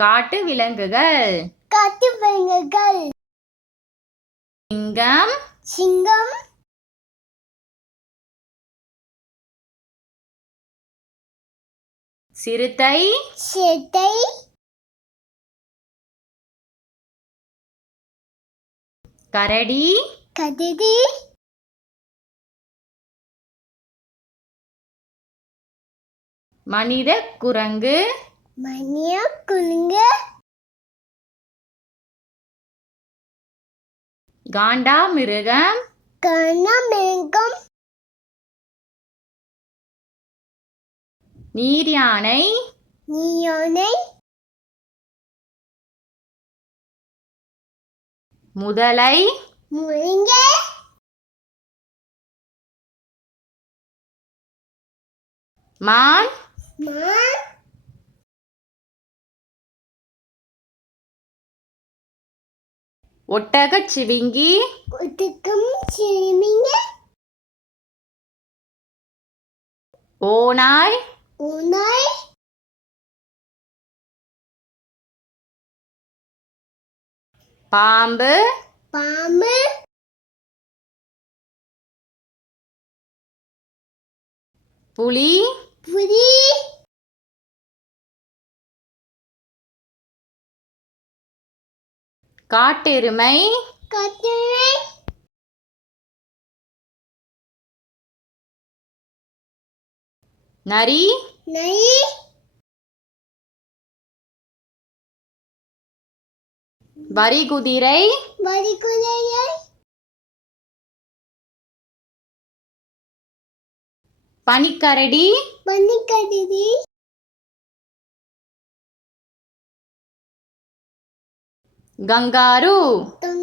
காட்டு விலங்குகள். காட்டு விலங்குகள். சிங்கம், சிங்கம். சிறுத்தை, சிறுத்தை. கரடி, கரடி. மனித குரங்கு, மனித குரங்கு. காண்டாமிருகம், காண்டாமிருகம். நீர் யானை, நீர் யானை. முதலை, முயங்கை. மான், மான். ஒட்டகச் சிவிங்கி, ஒட்டகம் சிவிங்கி. ஓநாய், ஓநாய். பாம்பு, பாம்பு. புலி, புலி. காட்டெருமை, காட்டெருமை. நரி, நரி. வரிகுதிரை, வரிகுதிரை. பனிக்கரடி, பனிக்கரடி. Kangaroo, kangaroo.